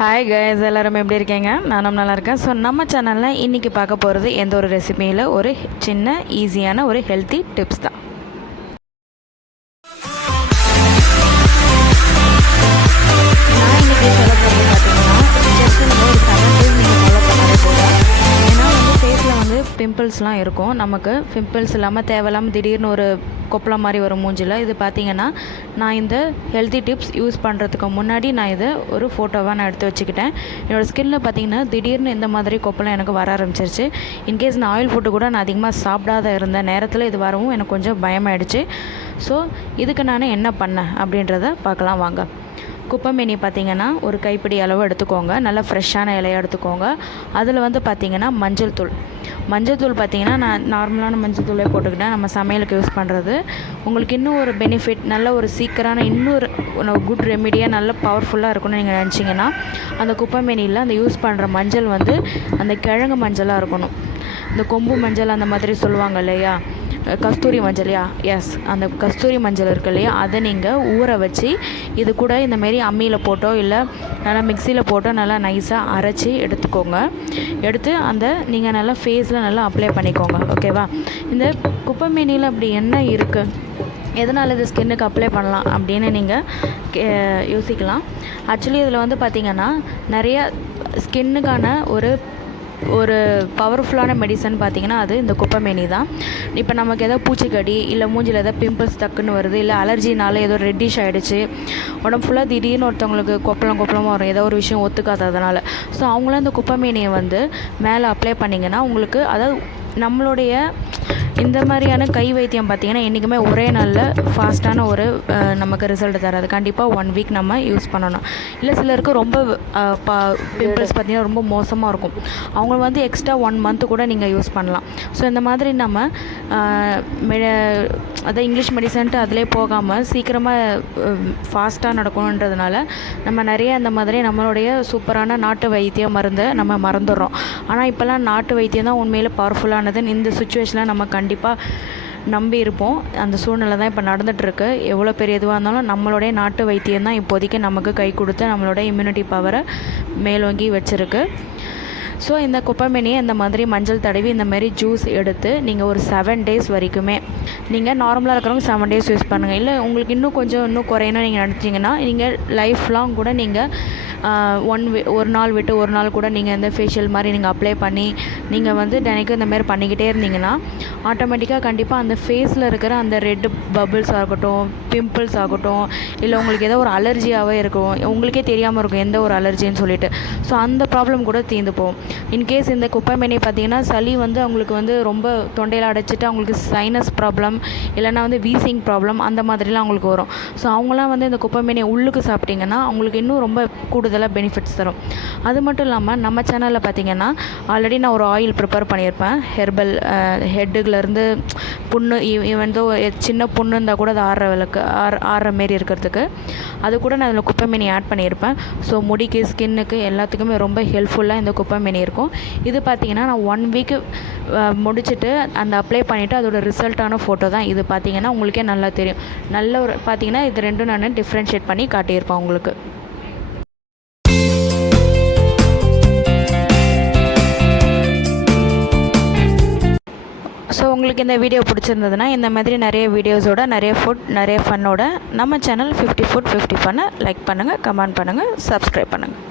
Hi guys, எல்லோரும் எப்படி இருக்கீங்க? நானும் நல்லா இருக்கேன். ஸோ நம்ம சேனலில் இன்றைக்கி பார்க்க போகிறது எந்த ஒரு ரெசிபியில் ஒரு சின்ன ஈஸியான ஒரு ஹெல்த்தி டிப்ஸ் தான். நான் இன்றைக்கி சொல்ல போகிறது பார்த்தீங்கன்னா ஜஸ்ட் ஒரு 7 days நீங்கள் ஃபாலோ பண்ணாலே போதும். ஏன்னா ஃபேஸில் பிம்பிள்ஸ்லாம் இருக்கும். நமக்கு பிம்பிள்ஸ் இல்லாமல் தேவையில்லாமல் திடீர்னு ஒரு கொப்பளம் மாதிரி வரும் மூஞ்சில். இது பார்த்திங்கன்னா நான் இந்த ஹெல்த்தி டிப்ஸ் யூஸ் பண்ணுறதுக்கு முன்னாடி நான் இதை ஒரு ஃபோட்டோவாக நான் எடுத்து வச்சுக்கிட்டேன். என்னோடய ஸ்கின்னில் பார்த்திங்கன்னா திடீர்னு இந்த மாதிரி கொப்பளம் எனக்கு வர ஆரம்பிச்சிருச்சு. இன்கேஸ் நான் ஆயில் ஃபுட்டு கூட நான் அதிகமாக சாப்பிடாத இருந்த நேரத்தில் இது வரவும் எனக்கு கொஞ்சம் பயமாயிடுச்சு. ஸோ இதுக்கு நான் என்ன பண்ணேன் அப்படின்றத பார்க்கலாம் வாங்க. குப்பைமேனி பார்த்திங்கன்னா ஒரு கைப்பிடி அளவு எடுத்துக்கோங்க. நல்லா ஃப்ரெஷ்ஷான இலையை எடுத்துக்கோங்க. அதில் பார்த்திங்கன்னா மஞ்சள் தூள் பார்த்திங்கன்னா நான் நார்மலான மஞ்சள் தூளே போட்டுக்கிட்டேன். நம்ம சமையலுக்கு யூஸ் பண்ணுறது. உங்களுக்கு இன்னும் ஒரு பெனிஃபிட், நல்ல ஒரு சீக்கிரமான இன்னொரு குட் ரெமிடியாக நல்ல பவர்ஃபுல்லாக இருக்கும்னு நீங்கள் நினச்சிங்கன்னா அந்த குப்பைமேனியில் அந்த யூஸ் பண்ணுற மஞ்சள் அந்த கிழங்கு மஞ்சளாக இருக்கணும். இந்த கொம்பு மஞ்சள் அந்த மாதிரி சொல்லுவாங்க இல்லையா, கஸ்தூரி மஞ்சளையா, எஸ், அந்த கஸ்தூரி மஞ்சள் இருக்கு இல்லையா, அதை நீங்கள் ஊற வச்சு இது கூட இந்தமாரி அம்மியில் போட்டோ இல்லை நல்லா மிக்சியில் போட்டோ நல்லா நைஸாக அரைச்சி எடுத்துக்கோங்க. எடுத்து நீங்கள் நல்லா ஃபேஸில் நல்லா அப்ளை பண்ணிக்கோங்க. ஓகேவா? இந்த குப்பைமேனியில் அப்படி என்ன இருக்குது, எதனால் இது ஸ்கின்னுக்கு அப்ளை பண்ணலாம் அப்படின்னு நீங்கள் யோசிக்கலாம். ஆக்சுவலி இதில் பார்த்திங்கன்னா நிறைய ஸ்கின்னுக்கான ஒரு பவர்ஃபுல்லான மெடிசன் பார்த்திங்கன்னா அது இந்த குப்பைமேனி தான். இப்போ நமக்கு எதாவது பூச்சிக்கடி இல்லை மூஞ்சில் எதாவது பிம்பிள்ஸ் டக்குன்னு வருது, இல்லை அலர்ஜினால ஏதோ ரெட்டிஷ் ஆகிடுச்சு, உடம்பு ஃபுல்லாக திடீர்னு ஒருத்தவங்களுக்கு கொப்பளமாக வரும், ஏதோ ஒரு விஷயம் ஒத்துக்காததுனால. ஸோ அவங்களும் இந்த குப்பைமேனியை மேலே அப்ளை பண்ணிங்கன்னா உங்களுக்கு, அதாவது நம்மளுடைய இந்த மாதிரியான கை வைத்தியம் பார்த்திங்கன்னா என்றைக்குமே ஒரே நாளில் ஃபாஸ்ட்டான ஒரு நமக்கு ரிசல்ட் தராது. கண்டிப்பாக 1 வீக் நம்ம யூஸ் பண்ணணும். இல்லை சிலருக்கு ரொம்ப பிம்பிள்ஸ் பார்த்திங்கன்னா ரொம்ப மோசமாக இருக்கும். அவங்க எக்ஸ்ட்ரா 1 மந்த்து கூட நீங்கள் யூஸ் பண்ணலாம். ஸோ இந்த மாதிரி நம்ம அதான் இங்கிலீஷ் மெடிசன்ட்டு அதிலே போகாமல் சீக்கிரமாக ஃபாஸ்ட்டாக நடக்கணுன்றதுனால நம்ம நிறைய இந்த மாதிரி நம்மளுடைய சூப்பரான நாட்டு வைத்திய மருந்தை நம்ம மறந்துடுறோம். ஆனால் இப்போல்லாம் நாட்டு வைத்தியம் தான் உண்மையில் பவர்ஃபுல்லானதுன்னு இந்த சுச்சுவேஷனில் நம்ம கண்டிப்பாக நம்பி இருப்போம். அந்த சூழ்நிலை தான் இப்போ நடந்துகிட்ருக்கு. எவ்வளோ பெரிய எதுவாக இருந்தாலும் நம்மளுடைய நாட்டு வைத்தியம் தான் இப்போதைக்கு நமக்கு கை கொடுத்து நம்மளோட இம்யூனிட்டி பவரை மேலோங்கி வச்சுருக்கு. ஸோ இந்த குப்பைமேனியை இந்த மாதிரி மஞ்சள் தடவி இந்த மாதிரி ஜூஸ் எடுத்து நீங்கள் ஒரு 7 days வரைக்குமே நீங்கள் நார்மலாக இருக்கிறவங்க 7 days யூஸ் பண்ணுங்கள். இல்லை உங்களுக்கு இன்னும் குறையணும் நீங்கள் நினச்சிங்கன்னா நீங்கள் லைஃப் லாங் கூட நீங்கள் ஒரு நாள் விட்டு ஒரு நாள் கூட நீங்கள் இந்த ஃபேஷியல் மாதிரி நீங்கள் அப்ளை பண்ணி நீங்கள் தினைக்கும் இந்த மாதிரி பண்ணிக்கிட்டே இருந்தீங்கன்னா ஆட்டோமேட்டிக்காக கண்டிப்பாக அந்த ஃபேஸில் இருக்கிற அந்த ரெட் பபிள்ஸ் ஆகட்டும், பிம்பிள்ஸ் ஆகட்டும், இல்லை உங்களுக்கு ஏதோ ஒரு அலர்ஜியாகவே இருக்கும், உங்களுக்கே தெரியாமல் இருக்கும் எந்த ஒரு அலர்ஜின்னு சொல்லிட்டு. ஸோ அந்த ப்ராப்ளம் கூட தீர்ந்து போகும். இன்கேஸ் இந்த குப்பைமேனி பார்த்திங்கன்னா சளி அவங்களுக்கு ரொம்ப தொண்டையில் அடைச்சிட்டு அவங்களுக்கு சைனஸ் ப்ராப்ளம் இல்லைனா வீசிங் ப்ராப்ளம் அந்த மாதிரிலாம் அவங்களுக்கு வரும். ஸோ அவங்களாம் இந்த குப்பைமேனியை உள்ளுக்கு சாப்பிட்டிங்கன்னா அவங்களுக்கு இன்னும் ரொம்ப கூடுதலாக பெனிஃபிட்ஸ் தரும். அது மட்டும் இல்லாமல் நம்ம சேனலில் பார்த்திங்கன்னா ஆல்ரெடி நான் ஒரு ஆயில் ப்ரிப்பேர் பண்ணியிருப்பேன். ஹெர்பல் ஹெட்டுலேருந்து புண்ணு இவந்தோ சின்ன புண்ணு இருந்தால் கூட அது ஆறுற மாரி இருக்கிறதுக்கு அது கூட நான் அதில் குப்பைமேனி ஆட் பண்ணியிருப்பேன். ஸோ முடிக்கு, ஸ்கின்னுக்கு எல்லாத்துக்குமே ரொம்ப ஹெல்ப்ஃபுல்லாக இந்த குப்பைமேனி இருக்கும். இது பார்த்திங்கன்னா நான் 1 வீக் முடிச்சுட்டு அந்த அப்ளை பண்ணிவிட்டு அதோட ரிசல்ட்டான ஃபோட்டோ தான் இது. பார்த்திங்கன்னா உங்களுக்கே நல்லா தெரியும். நல்ல ஒரு பார்த்திங்கன்னா இது ரெண்டும் நான் டிஃப்ரென்ஷியேட் பண்ணி காட்டியிருப்பேன் உங்களுக்கு. ஸோ உங்களுக்கு இந்த வீடியோ பிடிச்சிருந்ததுன்னா இந்த மாதிரி நிறைய வீடியோஸோட, நிறைய ஃபுட், நிறைய ஃபன்னோட நம்ம சேனல் 50 Food 50 Funனை லைக் பண்ணுங்கள், கமெண்ட் பண்ணுங்கள், சப்ஸ்கிரைப் பண்ணுங்கள்.